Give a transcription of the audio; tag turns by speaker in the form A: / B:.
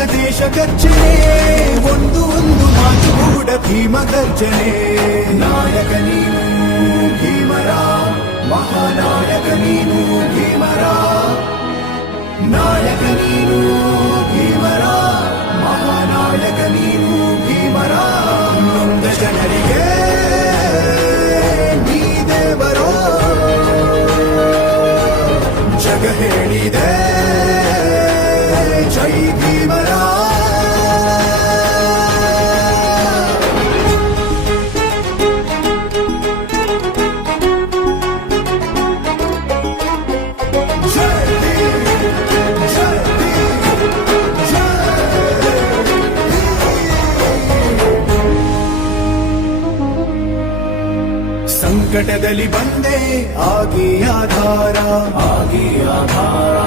A: ಭಾರತ ಗರ್ಜನೆ ಒಂದು ಒಂದು ಮಾತು ಕೂಡ ಭೀಮ ಗರ್ಜನೆ
B: ನಾಯಕ ನೀನು ಭೀಮರ ಮಹಾನಾಯಕ ನೀನು ಭೀಮರ ನಾಯಕ ನೀನು ಭೀಮರ ಮಹಾನಾಯಕ ನೀನು ಭೀಮರ
A: ನೊಂದ ಜನರಿಗೆ ನೀ ದೇವರೋ ಜಗ ಹೇಳಿದೆ ಸಂಕಟದಲ್ಲಿ ಬಂದೆ ಆಗಿ ಆಧಾರ
B: ಆಗಿ ಆಧಾರ